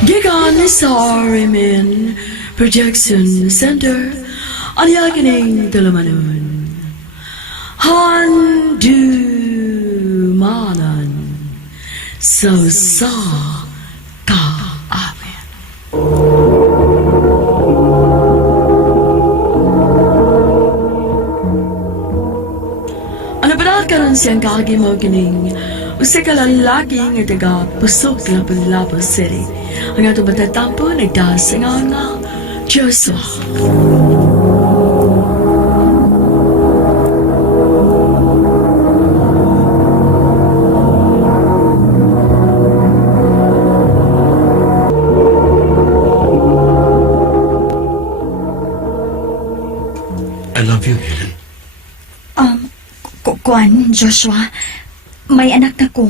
Gigan sa RMN Projection Center ang yakining dalamanon. Handumanan sa kaamin. Ano ba karon siyang kagimaw kining usa ka lalaki nga taga Pusok Lapu-Lapu City. Ang ato matatampo nagdas nga Joshua. I love you, Helen. Kuan, Joshua, may anak na ko.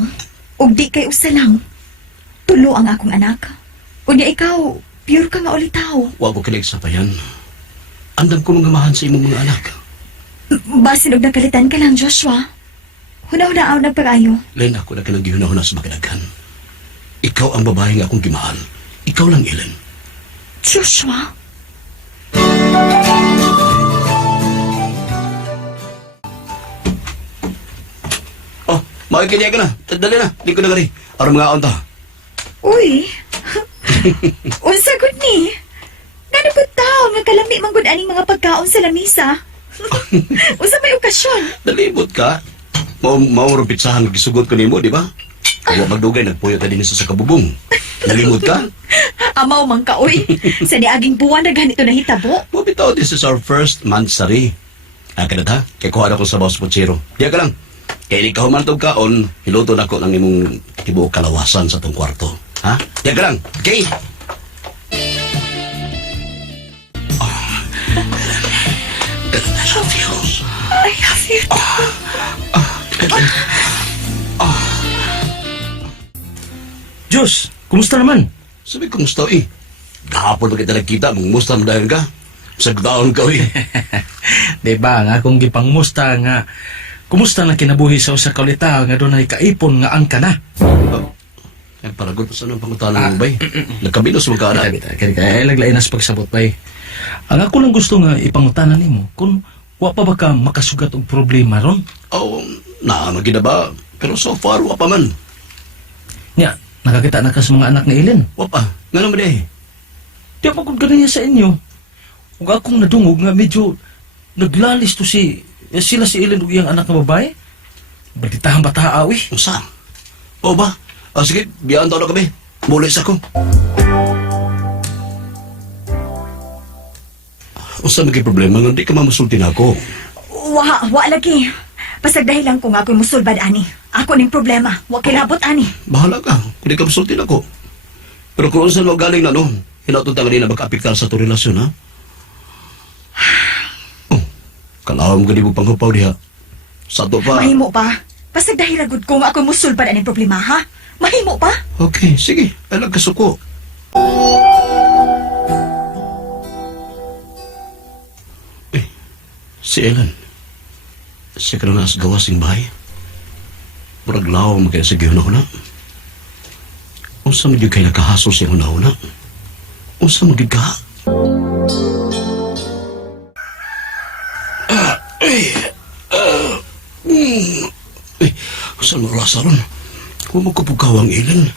Ug di kay usa lang. Tulo ang akong anak. Unya ikaw, pure ka nga ulitaw. Wa ko kinig sa payan. Andam ko mangamahan sa imong mga anak. Basin og nagkalitan ka lang, Joshua. Hunaw-hunaaw na pag-ayo. Len, ako na kinagihuna-huna sa makinagan. Ikaw ang babae nga akong gimahal. Ikaw lang, Helen. Joshua? Oh, makikiniya ka na. Dali na. Di ko na gani. Aram mga aon ta. Uy! Unsa gud ni? Ngano pud tao nga kalami man gud aning mga pagkaon sa lamisa? Unsa may okasyon? Dalibot ka. Maurong pitsahan gisugod ko nimo, di ba? Huwag magdugay, nagpuyo ta din sa kabubong. Nalimod ka? Amaw man ka, uy. Sa niaging buwan na ganito na hitabo. Mabitaw, this is our first monthsary. Akin na ta, kaya kuha na ko sa Boss Puchero. Diya ka lang. Kaya ni kahumantog kaon, hiluto na ko ng imong tibuok kalawasan sa tong kwarto. Ha? Diya ka lang, okay? I love you. I love you too. Diyos, kumusta naman? Sabi ko, musta eh. Kahapon na kita nagkita, musta mo dahil ka. Sagdaon ka eh. Diba nga kung gipangmusta nga, kumusta na kinabuhi sa usa ka ulita nga doon ay kaipon nga angka na? Ay, paragon pa sa nang pangutanan mo ba eh. Nagkabinos mo ka na. Kaya laglain nas pagsabot ba eh. Ang ako lang gusto nga ipangutanan nimo kung wa pa ba ka makasugat og problema ron? Oo, naamagin na ba? Pero so far, wa pa man. Nya, nakakita na ka sa mga anak ni Ellen. Wa pa, nga naman eh. Di ako kung ganun niya sa inyo. Ug akong nadungog nga medyo naglalis to sila si Ellen ug iyang anak na babae. Balitahan ba taaw eh? Usa? O ba? Sige, biyaan tao na kami. Mulis ako. Usa maging problema nga di ka mamasulti na ako. Wa lagi. Pasag dahil lang kung ako'y musulbad, ani. Ako ning problema. Wa kilabot, ani. Bahala ka, kung di ka masulti na ako. Pero kung saan mo galing na no, hinatong tangali na baka-apiktar sa itong relasyon, ha? Oh, kalawang gani mo panghupaw diha. Sa to pa. Mahimo pa. Pasag dahil agud kung ako'y musulbad aning problema, ha? Mahimo pa. Okay, sige. Alag kasuko. Eh, si Ellen. Siya ka na nasa gawas ng bahay. Murag lawang magkaya sa gihuna-huna. Unsa magiging kayo nakahaso sa huna-huna? Unsa magiging ka? Unsa mo rasa ron? Huwag mo kupugaw ang Ellen.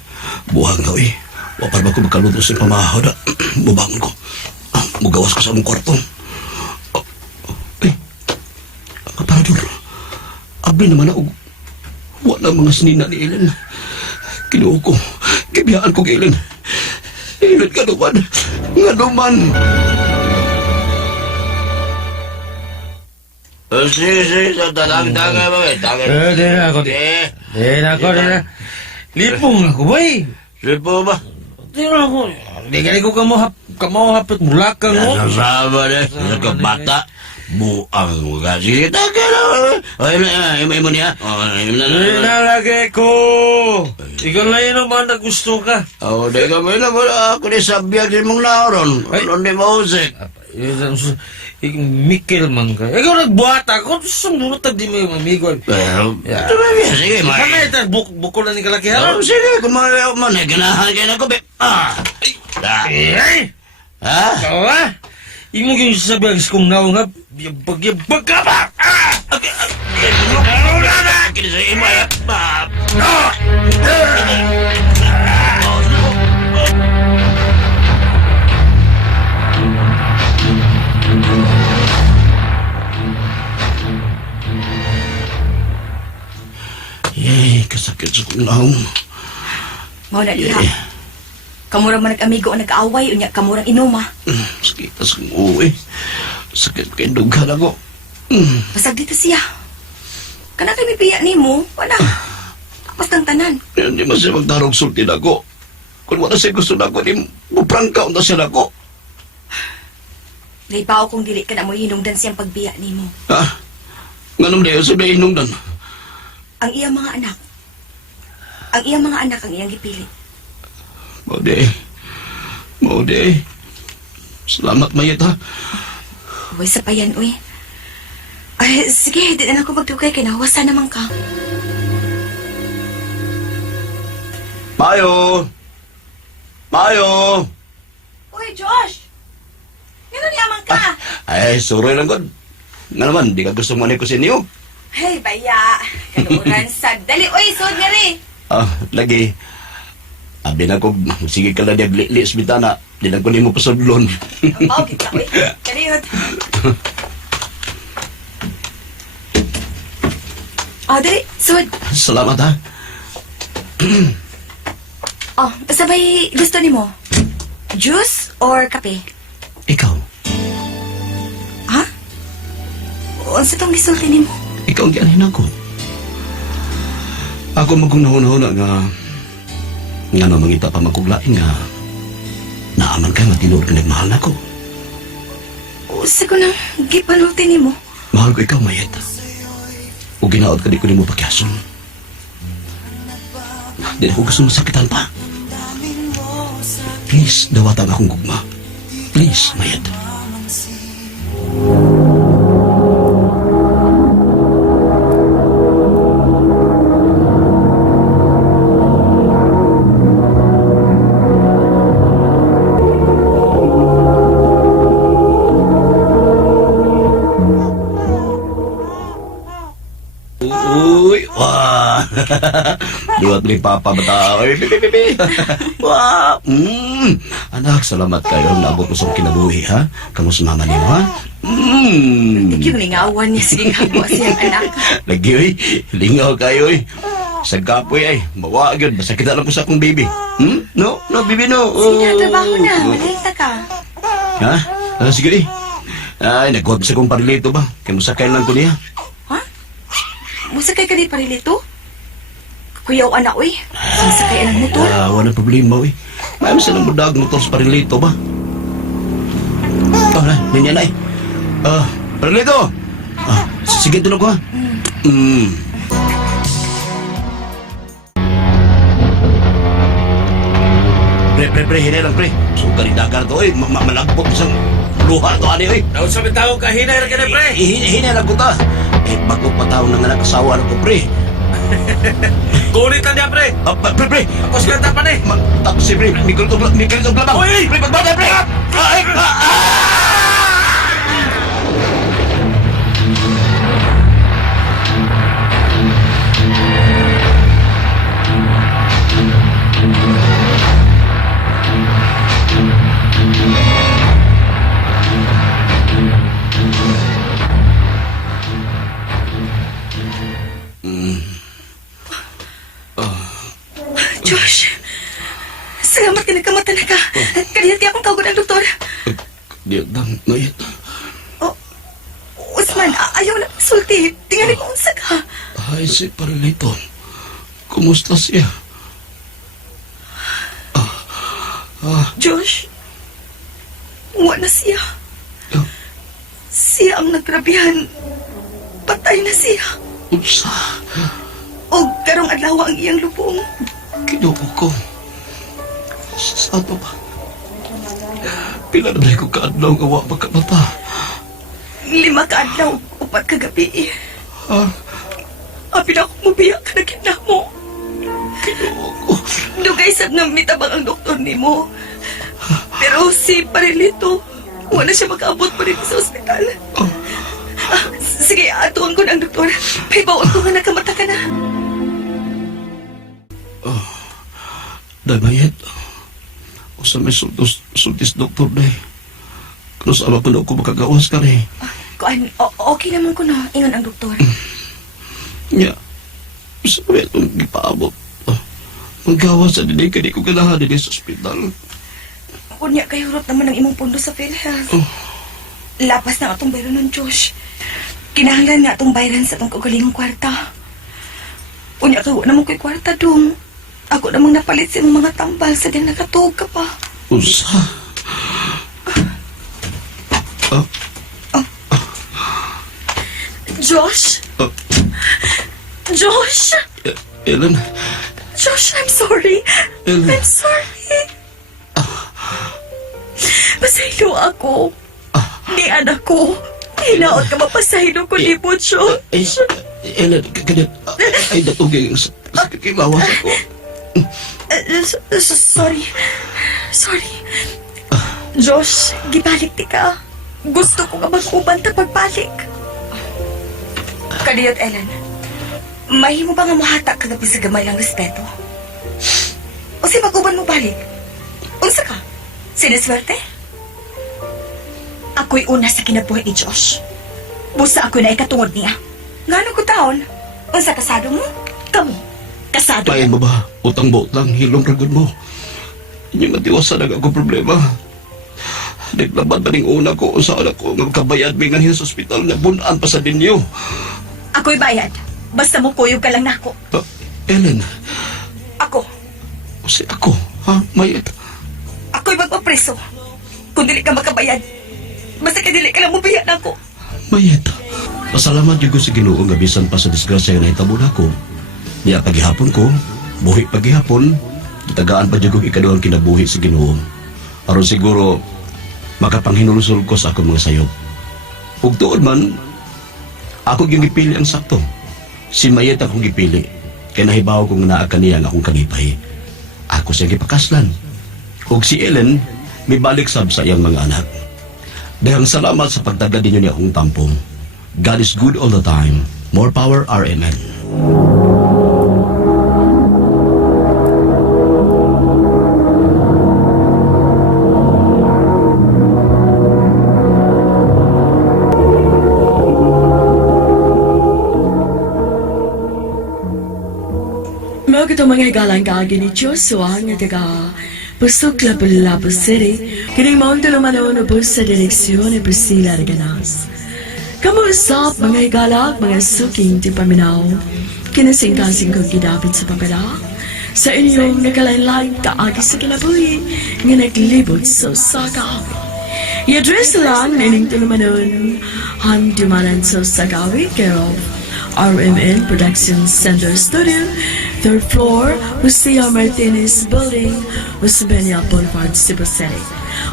Buhang nga eh. Wapar ba ko magkaluto sa pamahada? Bubangon ko. Mugawas ka sa mong kwarto. Aparador, abli naman ako. Wala mga sinina ni Ellen. Kinuha ko. Kibiyaan ko kay Ellen. Ellen, nga naman. Nga naman. Sige, sa dalang-dalang mo eh. Di na ako. Di na. Lipong ako ba eh. Sipo ba? Di na ako. Di ko kamuhapit mula ka mo. Nasama na. Sa kabata. Buang mo ka. Sige, tagal na. Ay, may mo niya. Di na lagi ko. Ikaw lang yun naman na gusto ka. Di ka may naman. Ako ni sabiyag din mong naoron. Ano di mausik? Mikil man ka. Ikaw nagbuhat ako. Sumunod di mo yung amigo. Pero, ito ba biya? Sige, Kaya ito, bukol na ni kalakihan. Sige, kumayo man. Ganahan kayo na ko, be. bata. Eh! Ha? Kawa? Imo yung sasabihan kong naunga, yabag ka ba? Kini sa imo ya. Yay, kasakit sa kong naong. Mao na diha. Kamura man nag-amigo o nag-away, unya kamurang inuma. Sakit sa kong uwi. Sakit kay dughan ako. Basag dito siya. Kana kay mipiya nimo, wala. Tapos ng tanan. Hindi man siya magdarog sultin ako. Kung wala siya gusto na ako, di muprangka na siya ako. Naibaw kung dili ka na mo hinungdan siyang pagbiya nimo. Ha? Nga naman na yun, sabi inungdan. Ang iyang mga anak. Ang iyang mga anak ang iyang gipili. Maude. Salamat, Mayet, ha? Uy, sa payan, uy. Ay, sige, di na ako magdugay kay nahuwasan naman ka. Mayo! Mayo! Uy, Josh! Gano'n yaman ka? Ay, suroy lang, God. Nga naman, di ka gusto manay ko sa inyo. Hey, baya. Kanuran sa dali. Uy, sud nga rin. Lagi. Abi na ko, sige ka lang niya, lis bitana. Di na ko ni mo pasudlon. Oh, kita, uy. Kalihot. Dali, sud. Salamat, ha? Sabay gusto ni mo? Juice or kape? Ikaw. Ha? Unsa tong gisulti ni mo? Ikaw ang gianhin ako. Ako magunahon-hona nga na mangita pa magkuglain nga naaman ka nga tinuod ka nagmahal na ko. Usa ko nang gipanulti ni mo. Mahal ko ikaw, Mayet. O ginaot ka di ko ni mo pakyason. Di na ko gusto masakitan pa. Please, dawatan akong gugma. Please, Mayet. Uy, wah. Duwat ni Papa bata. Uy, bibi. Wah. Anak, salamat kayo. Naabot mo sa kinabuhi, ha? Kamusta mama niyo, ha? Yung lingawan niya. Sige nga mo siyang anak. Lagi, uy. Lingaw kayo, uy. Sa kapoy, ay. Mawa, agad. Basta kita lang po sa akong baby. No, baby, no. Sige na, trabaho na. Malita ka. Ha? Sige, uy. Ay, nagkuhat sa kong parilito ba? Kamusta kayo lang ko niya? Musakay ka di parilito? Kuya o anak, uy. Sasakay ang motor. Wala problema, uy. May mas lang budag motor sa parilito ba? Nandiyan na eh. Parilito! Sige, tulog ko, ha? Pre, hinay lang, pre. Suka ni dagar to, uy. Malagpot sa luha to, ani, uy. Daw sa bitawag ka, hinay ka na, pre. Hinay lang ko ta. Bago pa tao na nga nakasawa na ko, pre. Kulit lang niya, pre. Pre. Tapos kanta pa ni. Tapos si pre, Miguel to blabang. Uy! Pre, magbada, pre! Josh, salamat ka nagkamata na ka. Kanina ti akong tawag ng doktor. Di lang, Mayet. Usman, ayaw na sulti. Tingnan mo unsa ka. Ay, si Parilito. Kumusta siya? Josh, wala na siya. Oh. Siya ang nagrabihan. Patay na siya. Unsa? O karong adlaw ang iyang lubong. Kinuha ko. Sa ano ba? Pila na ko kaadlaw nga wa magkamata. 5 ka adlaw, 4 ka gabi. Apil ako mubiyak ka na kinamo. Kinuha ko. Dugay sad nang mitabang ang doktor nimo. Pero si Parilito, wala siya makaabot pa rin sa ospital. Sige, atuon ko ng doktor. Paibaon ko nga nakamata ka na. Day mayet. Usa may sultis doktor day. Kano sa ko na ako makagawas ka rin. Kuan, okay naman ko na. Ingon ang doktor. Nya. Usa may itong gipaabot. Magawas sa dinig kaya di ko ganahan din sa ospital. Kunya kayo rot naman ang imong pundo sa PhilHealth. Lapas na atong bayran ng Diyos. Kinahanglan nga atong bayran sa atong kagalingong kwarta. Kunya kayo naman ko'y kwarta dong. Ako namang napalit sa imong mga tambal sa din nakatuog ka pa. Usa. Josh? Josh? Ellen. Josh, I'm sorry. Ellen. I'm sorry. Pasaylo ako. Ni anak ko. Hilaot ka mapasaylo ko ni mo, Josh. Ellen, ganyan. Ay, natugay sa kilawas ako. Sorry. Sorry. Josh, gibalik ti ka. Gusto ko nga mag-uban ta pagbalik. Kadiyot, Ellen. Mahimo ba nga mahata kagabi sa gamay lang respeto? O si mag-uban mo balik? Unsa ka? Siniswerte? Ako'y una sa kinabuhi ni Josh. Busa ako na ikatungod niya. Ngano ko taon? Unsa kasado mo? Kamu? Kasado Payan mo ba? Utang buot lang, hilong ragod mo. Hindi matiwasan na ako problema. Naglaban na rin una ko sa anak ko ng kabayad may ngayon sa ospital na bunaan pa sa dinyo. Ako'y bayad. Basta mo kuyog ka lang nako. Ellen, Ako. si ako, ha? Mayet. Ako'y magpapreso. Kung dili ka makabayad, basta ka dili ka lang mubiyan ako. Mayet. Pasalamat yung ko sa Ginoo nga bisan pa sa disgrasya na hitabo na ko. Niya paghihapon ko, buhi paghihapon, gitagaan pa yung ikaduhang kinabuhi sa Ginoo. Aron siguro, makapanghinulusol ko sa akong mga sayop. Ug tuod man, ako yung gipili ang sakto. Si Mayet akong gipili. Kaya nahibaw kong naa kaniya ang akong kanipay. Ako siya gipakaslan. Ug si Ellen, may balik sab sa iyang mga anak. Dahang salamat sa pagtagad ninyo ni akong tampong. God is good all the time. More power, RMN. Mga katong mga higalang kaagi ni Joshua nga taga Pusok Lapu-Lapu City, kining maunta naman na bus sa direksyon ni Priscilla Reganas. Kamuusap mga higalag, mga suking di paminaw, kinasing-kasing kong gidapit sa pagkada, sa inyong nakalain-lain kaagi sa kinabuhi nga naglibot sa Osaka. I-address lang na ining tulumanon, handumanan sa Osagawi, care of RMN Production Center Studio, 3rd floor, Lucia Martinez Building, Usbenia Boulevard, Cebu City.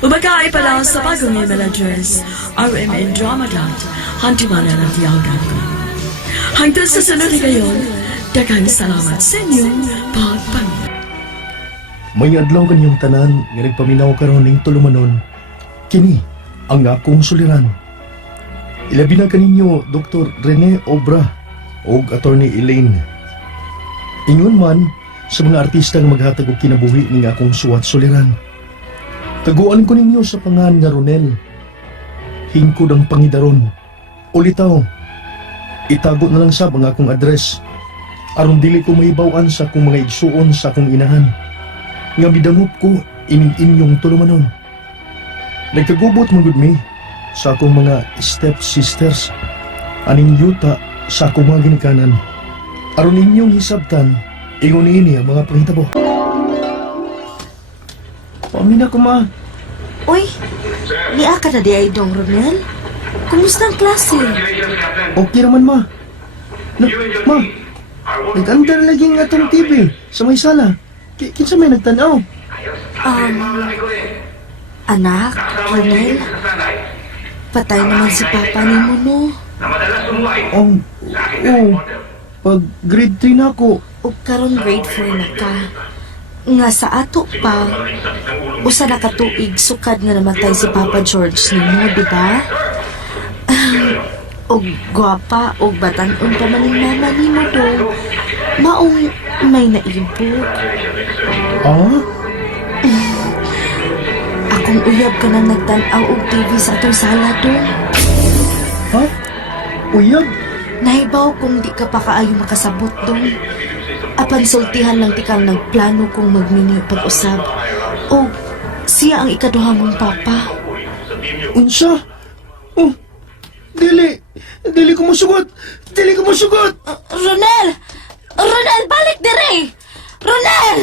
Umagay pala sa bagong email address, RMN Dramaland, hantimanan at yagan ko. Hanggang sa sunod ngayon, daghang salamat sa inyong pagpanood. May adlaw kanyang tanan nga nagpaminaw karon ning tulumanon. Kini ang akong suliran. Ilabi na kaninyo Dr. Rene Obra o Attorney Elaine. Ingon man sa mga artistang maghatag og kinabuhi ning akong suwat suliran. Taguan ko ninyo sa pangan nga Ronel. Hingkod ang pangidaron. Ulitaw, itago na lang sab ang akong address. Aron dili ko mahibaw-an sa akong mga igsuon sa akong inahan. Nga midangop ko ining inyong tulumanon. Nagkagubot magud mi sa akong mga step-sisters. Aning yuta sa akong mga ginikanan. Aron inyong hisabtan, ingon ini ang mga panghitabo. Pamina ko ma. Uy, liya ka na di ay dong, Ronel? Kumusta ang klase? Okay naman ma. Ma, nag-andar lagi nga itong TV sa may sala. Kinsa may nagtanaw? Anak, Ronel? Patay naman si Papa ni Muno. Oo. Pag grade 3 na ako, O karon grade 4 na ka. nga sa ato pa, usa na katuig sukad nga namatay si Papa George ninyo, di ba? Og gwapa, og batan-on pa man yung mama ni mo dong. Maong may naibog. Ah? Akong uyab ka nang nagtanaw og TV sa atong sala dong. Ha? Uyab? Nahibaw kung di ka pa kaayo makasabot dong. Apan sultihan lang ti kang nagplano kung magminyo pag-usab. O siya ang ikaduha mong papa. Unsa? Oh, dili ko musugot! Dili ko musugot! Ronel! Ronel, balik dire! Ronel!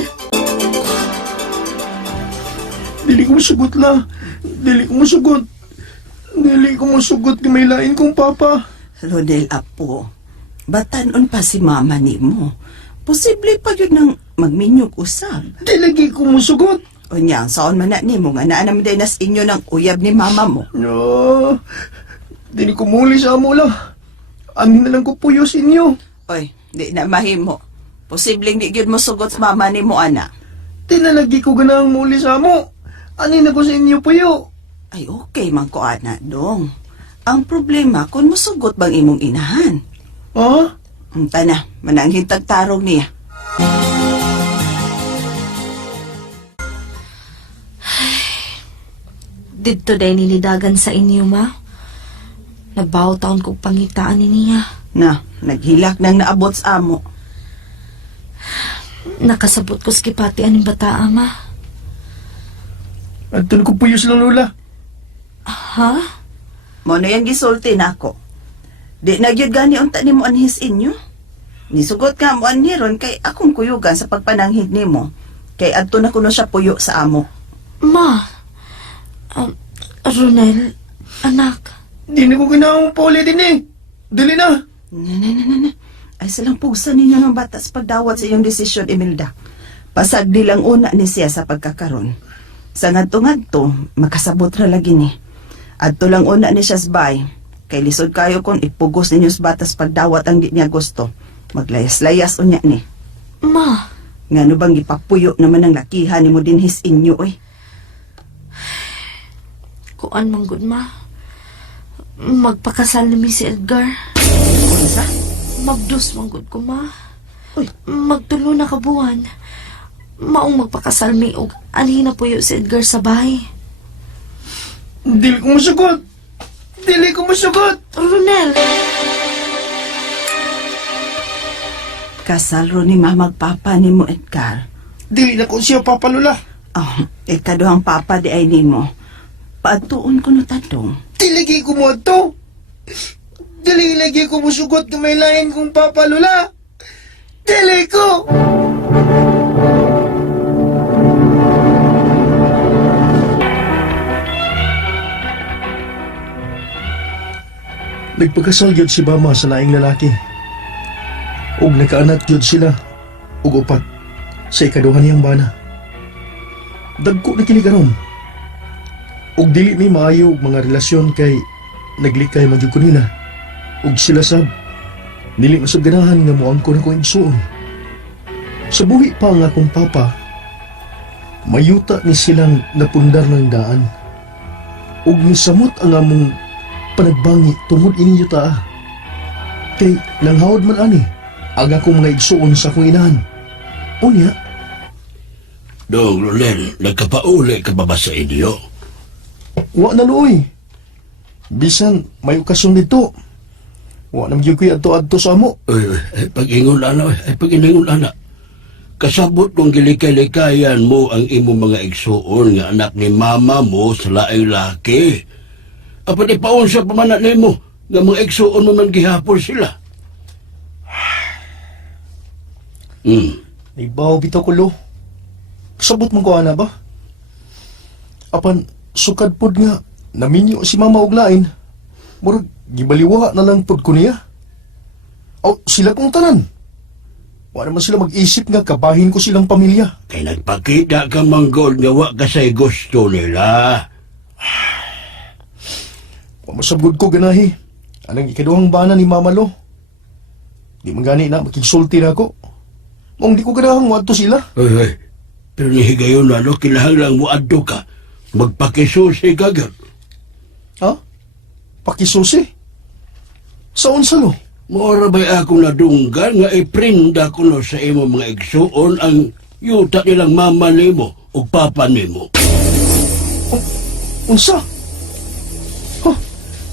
Dili ko musugot la. Dili ko musugot. Dili ko musugot kay may lain kong papa. Rodel, apo, batanon pa si mama ni mo. Posible pa yun nang magminyog usab. Dili ko musugot. O niya, saon man na ni mo nga naanam din nas inyo ng uyab ni mama mo. No. Dili ko muli sa amo la. Amin na lang ko puyo sa inyo. Oy, di na mahimo. Posibleng di gyud mo sugot sa mama ni mo, ana. Tinalagi ko ganang muli sa amo. Anin ako sa inyo puyo. Ay, okay man ko, ana, dong. Ang problema, kung musugot bang imong inahan? Ha? Unta na, mananghing tagtarong niya. Dito day nilidagan sa inyo, ma. Nagbaw taon kong pangitaan ni niya. Na, naghilak nang naabot sa amo. Nakasabot ko sa kipati aning bata, ma. Antun ko puyo silang lola. Ha? Mo na yan gisulti nako. Di na gyud gani unta nimo anhis inyo. Nisugot ka mo anhiron kay akong kuyugan sa pagpananghid nimo. Kay adto na kuno siya puyo sa amo. Ma. Ronel, anak. Di na ko ginawang pauli din eh. Dili na. Na. Ay silang pugsa ninyo ng bata sa pagdawat sa iyong desisyon, Imelda. Pasagdi lang una ni siya sa pagkakaroon. Sa ngadto-ngadto, makasabot ra lagi ni. Adto lang una ni siya sa bay. Kay lisod kayo kung ipugos ninyo sa bata sa pagdawat ang di niya gusto. Maglayas-layas unya ni. Ma. Ngano bang ipapuyo naman ang lakihan ni mo din his inyo, eh. Kuan manggod, ma. Magpakasal na mi si Edgar. Unsa? Magdus manggod ko, ma. Uy. Magtulo na kabuan. Maong magpakasal mi og anhin na puyo si Edgar sa bahay. Dili ko musugot. Dili ko musugot. Ronel! Kasal ro ni mamagpapa ni mo, Edgar. Dili na ko siya papalula. Oh, ikaduhang papa di ay ni mo. Paatuon ko no tadong. Dili ko mo to. Dili lagi ko musugot kay may lain kong papalula. Dili ko. Nagpagkasal yun si Mama sa laing lalaki. Ug nakaanak yun sila. Ug upat sa ikaduhan niyang bana. Dagko na kini karon. Ug dili may maayo og mga relasyon kay naglikay magyud ko nila. Ug sila sab dili masud ganahan nga moangko na ko igsuon. Sa buhi pa nga akong papa, mayuta ni silang napundar ng daan. Ug misamot ang among panagbangi tungod ini yuta. Kay nanghawad man ani ang akong mga igsuon sa akong inahan. Unya, Dong, Ronel, nagkapauli ka ba sa inyo? wa na luoy. Bisan may okasyon dito. Wa nam gyud koy adto-adto sa amo. Ay, pag-ingon ana, pag-ingon ana. Kasabot kong gilikay-likayan mo ang imong mga igsuon nga anak ni mama mo sa laing laki. Apan ipaon sa pamanak nimo nga mga igsuon mo man gihapon sila. Ibaw bitaw ko lo. Sabot man ko ana ba? Apan sukad pod nga naminyo si mama og lain. Murag gibaliwa na lang pod ko niya. Aw sila kong tanan. Wa naman sila mag-isip nga kabahin ko silang pamilya. Kay nagpakita ka manggol nga wa ka say gusto nila. Wa masabgod ko ganahi. Anang ikaduhang bana ni Mama Lo. Di man gani na makigsulti na ako. Mong di ko ganahang wadto sila. Ay, Pero nihigayon na, no, kinahanglang mo adto ka. Magpakisusi ka, gyud. Ha? Pakisusi? Saon sa lo? Maura ba'y akong nadunggan nga iprinda ko no sa imo mga igsuon ang yuta nilang mama nimo o papa nimo. Unsa? Ha?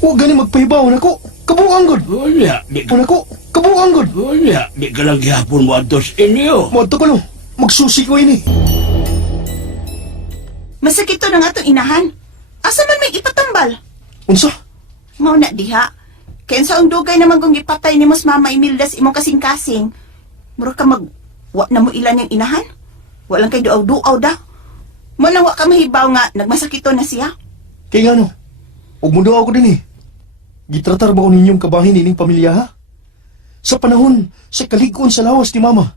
Huwag gani magpahibaw na ko. Kabuang gud. Unya, di Una ko, kabuang gud. Unya, di ka lang gihapon mo adto sa inyo. Moadto ko lo. Magsusi ko ini. Masakit to ng atong inahan. Asa man may ipatambal? Unsa? Mao na diha. Kaya sa dugay naman kung ipatay ni mas Mama Imelda sa imong kasing-kasing. Mura ka wa na mo ilan yung inahan? Walang kay duaw-duaw da. Mo nang wa ka mahibaw nga nagmasakito na siya. Kaya nga no, huwag mo daw ako din eh. Gitratar ba ko ninyong kabahin ining pamilya ha? Sa panahon sa kaligkon sa lawas ni Mama.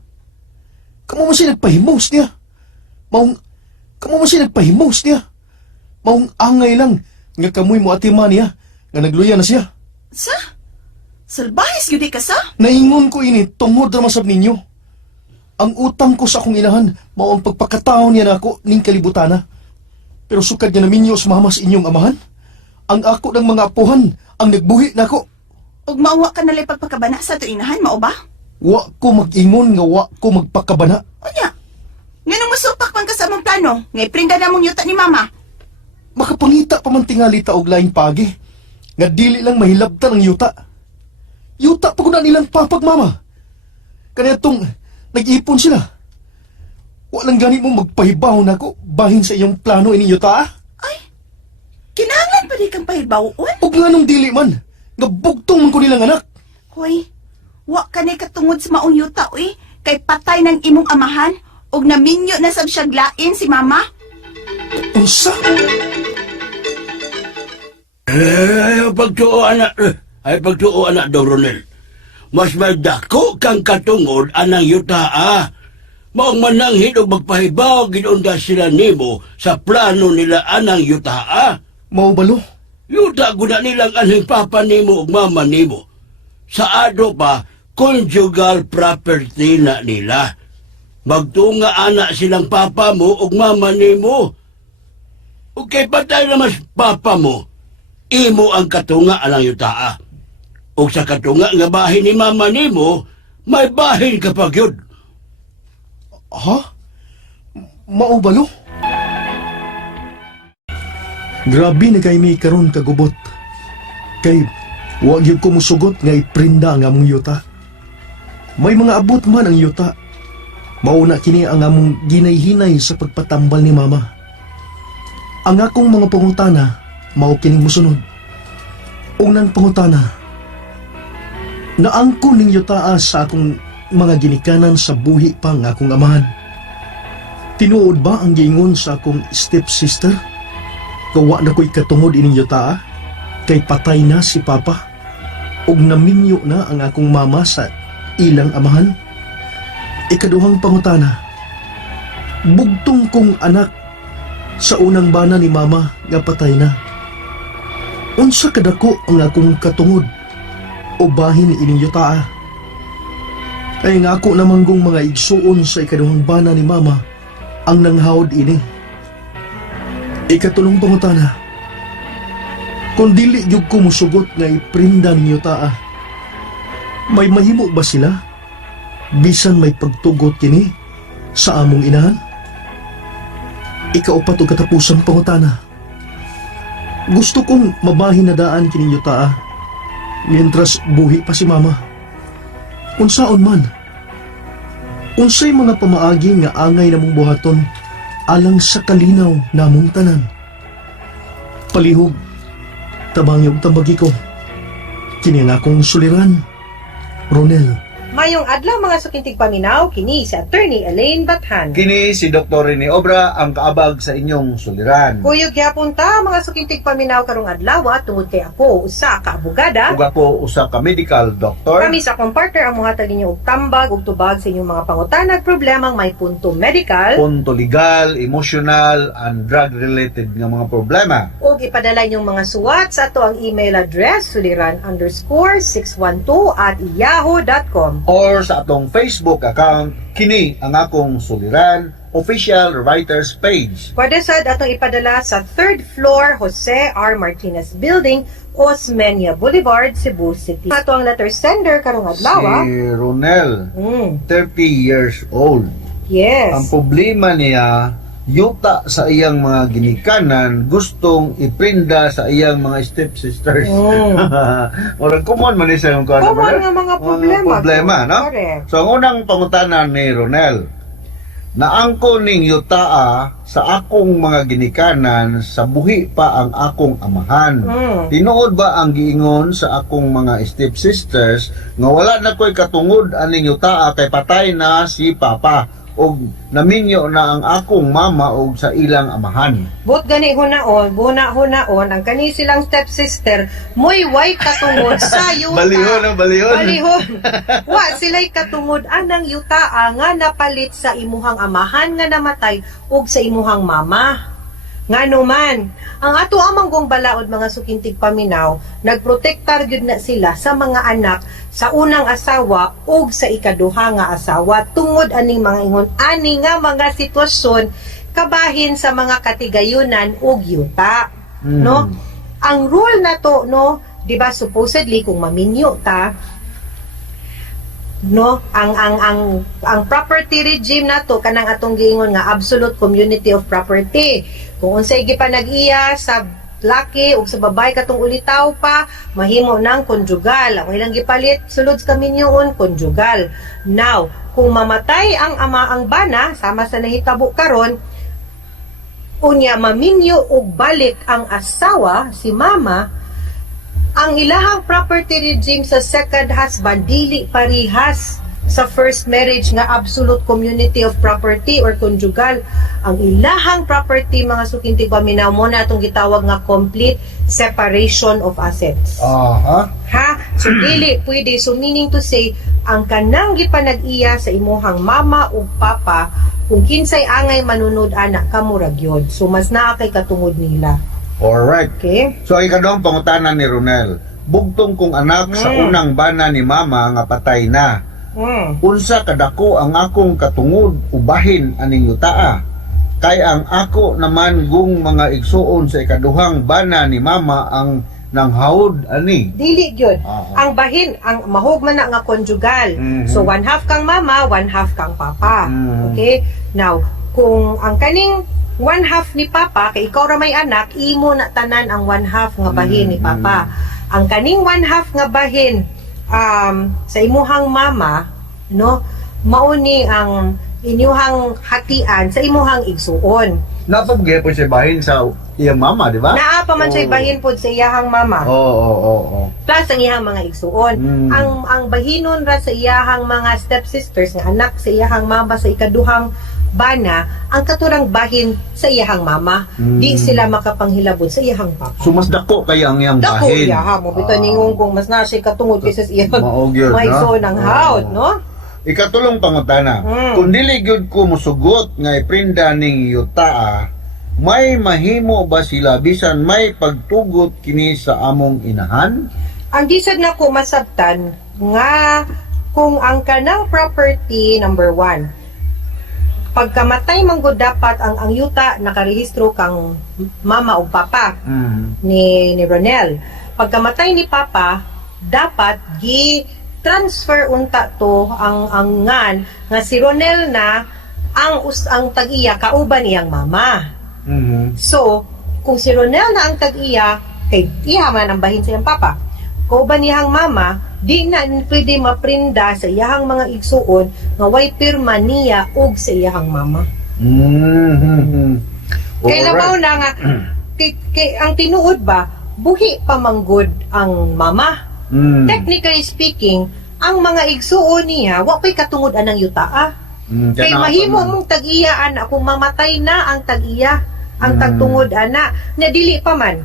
Kamu mo siya nagpahimos niya. Kamu mo siya nagpahimos niya. Maong angay lang nga kamoy mo atima niya nga nagluya na siya. Sa? Salbahis gyud ka sa? Naingon ko ini tungod ra masab ninyo. Ang utang ko sa akong inahan mao ang pagpakataon niya nako ning kalibutana. Pero sukad niya naminyo sa mama sa inyong amahan. Ang ako ng mga apuhan ang nagbuhi nako. Ug mauwa ka nalay pagpakabana sa to inahan, mao ba? Wa ko mag-ingon nga wa ko magpakabana. Unya. Nganong masupak man ka sa among plano? Nga iprinda na mong yuta ni Mama. Makapangita pa man tingali ta og laing pagi. Nga dili lang mahilabtan ang yuta. Yuta pa ko na nilang papag mama. Kaniyatong nag-ipon sila. Walang gani mo magpahibaw na ko bahin sa iyong plano ini yuta ah. Ay, kinahanglan pa di kang pahibawon? Ug nga nung dili man, nga bugtong man ko nilang anak. Hoy, wa ka na katungod sa maong yuta, uy. Kay patay ng imong amahan, ug naminyo na sab siya glain si Mama. Unsa? Ay, pagtuo anak daw, Ronel. Mas magdako kang katungod anang yuta, ah. Maong mananghid o magpahibaw ginunda sila nimo sa plano nila anang yuta, ah. Mao balo? Yuta guna nilang anhing papa nimo ug mama nimo. Sa ado pa, conjugal property na nila. Magtunga anak silang papa mo ug mama nimo. Ug kay patay na mas papa mo, imo ang katunga anang yutaa. Ug sa katunga nga bahin ni mama nimo, may bahin ka pa gyud. Ha? Mao balo? Grabe na kay mi karon kagubot. Kay wa gyud ko musugot nga iprinda ang among yuta. May mga abot man ang yuta. Mauna kini ang among ginayhinay sa pagpatambal ni Mama. Ang akong mga pangutana mao kining mosunod. Unang pangutana. Naangko ninyo taas sa akong mga ginikanan sa buhi pa nga akong amahan. Tinuod ba ang giingon sa akong stepsister? Kawa na ko'y katungod ininyo taa? Kay patay na si Papa? Og naminyo na ang akong mama sa ilang amahan? Ikaduhang pangutana. Bugtong kong anak sa unang bana ni Mama nga patay na. Unsa kadako ang akong katungod o bahin ininyo taa? Kaya nga ako namanggong mga igsuon sa ikaduhang bana ni Mama ang nanghawd ini. Ikatulong pangutana. Kung dili gyud ko musugot nga iprinda ninyo taa, may mahimo ba sila? Bisan may pagtugot kini sa among inahan? Ikaupat o katapusang pangutana. Gusto kong mabahin na daan kininyo taa, mientras buhi pa si Mama. Unsaon man. Unsay mga pamaagi nga angay namong buhaton alang sa kalinaw namong tanan. Palihog, tabang yung tambagi ko. Kini ang akong suliran, Ronel. Mayong adlaw mga sukintig paminaw, kini si Attorney Elaine Bathan. Kini si Dr. Rene Obra ang kaabag sa inyong suliran. Kuyog gyapon ta mga sukintig paminaw karong adlaw tungod kay ako usa ka abogada. Ug ako usa ka medical doctor. Kami sa akong partner ang mga ninyo og tambag ug tubag sa inyong mga pangutanag problemang may punto medical Punto legal, emotional, and drug-related nga mga problema. ug ipadala inyong mga suwat sa ato ang email address suliran_612@yahoo.com. Or sa atong Facebook account, kini ang akong suliran, official writers page. Pwede sad atong ipadala sa 3rd floor Jose R. Martinez Building, Osmeña Boulevard, Cebu City. Ato ang letter sender karong adlaw. Si Ronel, Mm, 30 years old. yes. Ang problema niya, yuta sa iyang mga ginikanan, gustong iprinda sa iyang mga stepsisters. Orang common man isa yung kuwan. Common nga mga problema. no? Correct. So, ang unang pangutanan ni Ronel, naangko ning yutaa sa akong mga ginikanan sa buhi pa ang akong amahan. Tinuod ba ang giingon sa akong mga stepsisters nga wala na ko'y katungod aning yutaa kay patay na si Papa og naminyo na ang akong mama og sa ilang amahan. But gani hunaon, hunaon, ang kani silang stepsister, muy way katungod sa yuta. Balihon. Balihon. Wa sila'y katungod anang yuta nga napalit sa imuhang amahan nga namatay ug sa imuhang mama. Ngano man, ang ato amang gong balaod mga sukintig paminaw, nagprotektar gyud na sila sa mga anak sa unang asawa ug sa ikaduha nga asawa tungod aning mga ingon ani nga mga sitwasyon kabahin sa mga katigayunan ug yuta. No? Ang rule na to, no, di ba supposedly kung maminyo ta, no, ang property regime nato kanang atong giingon nga absolute community of property. Kung unsay gipanag-iya sa laki ug sa babay katong ulitaw pa, mahimo nang konjugal. Ang ilang gipalit sulod sa kaminyoon konjugal. Now, kung mamatay ang ama ang bana sama sa nahitabo karon, unya maminyo ug balik ang asawa si mama, ang ilahang property regime sa second husband dili parihas sa first marriage nga absolute community of property or conjugal. Ang ilahang property mga sukintig paminaw mo na atong gitawag nga complete separation of assets. Aha. Ha? So dili pwede, so meaning to say ang kanang gipanag-iya sa imuhang mama ug papa kung kinsay angay manunod anak kamo ra gyud. So mas naa kay katungod nila. Alright. Okay? So, ikadong pangutanan ni Ronel, bugtong kong anak sa unang bana ni mama nga patay na. Unsa kadako ang akong katungod ubahin aning yutaa? Kay ang ako naman gung mga igsuon sa ikaduhang bana ni mama ang nanghawod ani. Dili gyud. Ah. Ang bahin, ang mahugman na nga conjugal. So 1/2 kang mama, 1/2 kang papa. Okay? Now, kung ang kaning 1/2 ni papa kay ikaw ra may anak, imo na tanan ang 1/2 nga bahin ni papa. Ang kaning 1/2 nga bahin sa imuhang mama, no, mauni ang inyuhang hatian sa imuhang igsuon. Napagya po siya bahin sa iyang mama, di ba? Naa pa man siya bahin pod sa iyahang mama. Oo. Plus ang iyahang mga igsuon. Ang bahinon ra sa iyahang mga stepsisters nga anak sa iyahang mama sa ikaduhang bana, ang katurang bahin sa iyahang mama. Di sila makapanghilabot sa iyahang papa. So, mas dako kaya ang iyang Dako bahin. iya ha, mo bitaw ningon kung mas na siya katungod kaysa sa iyang Maog yun, may no? igsuon ng haod, no? Ikatulong pangutana, kung dili gyud ko musugot nga iprinda ning yutaa, may mahimo ba sila bisan may pagtugot kini sa among inahan? Ang gisad na ko masabtan nga kung ang kanang property number 1 pagkamatay man gud dapat ang yuta nakarehistro kang mama o papa ni Ronel. Pagkamatay ni papa dapat gi-transfer unta to ang ngan nga si Ronel na ang tag-iya kauban niyang mama. So, kung si Ronel na ang tag-iya, kay iha man ang bahin sa iyang papa, kauban niyang mama, di na pwede maprinda sa iyahang mga igsuon nga way pirma niya ug sa iyahang mama. Kay labaw na nga, ang tinuod ba, buhi pa manggod ang mama. Technically speaking, ang mga igsuon niya, wa pa'y katungod anang yutaa. Kay mahimo mong tag-iya ana kung mamatay na ang tag-iya, ang tagtungod ana, na dili pa man.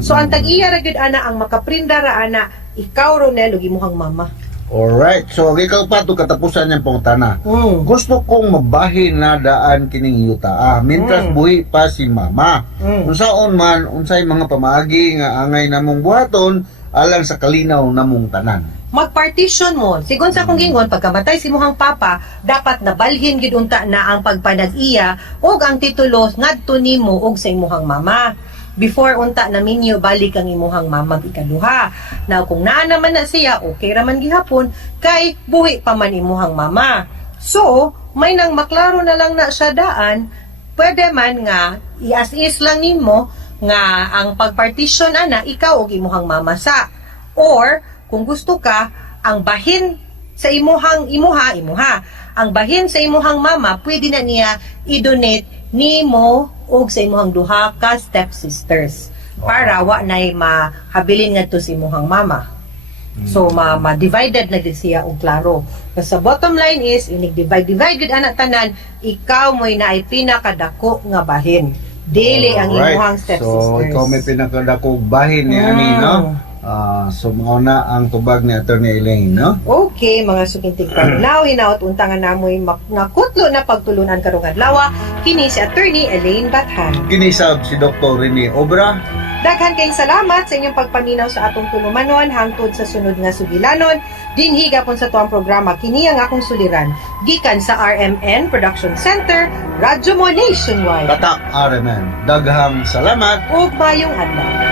So ang tag-iya ra gyud ana ang makaprinda ra ana, ikaw Ronel ug imong mama. Alright, so ikaw pa to katapusan niyang pangutana. Gusto kong mabahin na daan kining yutaa, mintras buhi pa si mama. Unsaon man unsay mga pamaagi nga angay namong buhaton alang sa kalinaw namong tanan. Magpartition mo. Sigon sa akong gingon, pagkamatay si muhang papa, dapat nabalhin gid unta na ang pagpanag-iya ug ang titulo ngadto nimo ug sa imuhang mama. Before unta na minyo balik ang imuhang mama ikaduha. Now kung naa naman na siya, okay raman gihapon kay buhi pa man imuhang mama. So, may nang maklaro na lang na siya daan, pwede man nga i-as-is lang nimo nga ang pagpartition ana ikaw og imuhang mama sa. Or kung gusto ka, ang bahin sa imuhang imuha. Ang bahin sa imuhang mama, pwede na niya i-donate nimo o sa imuhang duha ka stepsisters. Para wa na'y mahabilin nga to sa imuhang mama. So, ma-divided na din siya og klaro. Kasi sa bottom line is, inig-divide anak tanan, ikaw mo'y naay pinakadako nga bahin. Dili ang imuhang stepsisters. So, ikaw may pinakadakog bahin ni Ani, no? So, mauna ang tubag ni Attorney Elaine, no? Okay, mga sukintig paglaw, hinaot untangan namoy nakutlo na pagtulunan karong adlaw. Kini si Attorney Elaine Bathan. Kinisab si Dr. Rene Obra. Daghan kayong salamat sa inyong pagpaminaw sa atong tulumanon hangtod sa sunod nga sugilanon. Dinhi gapon sa tuang programa kini ang akong suliran gikan sa RMN Production Center, Radyo Mo Nationwide. Tatak RMN. Daghang salamat. Ug mayong adlaw.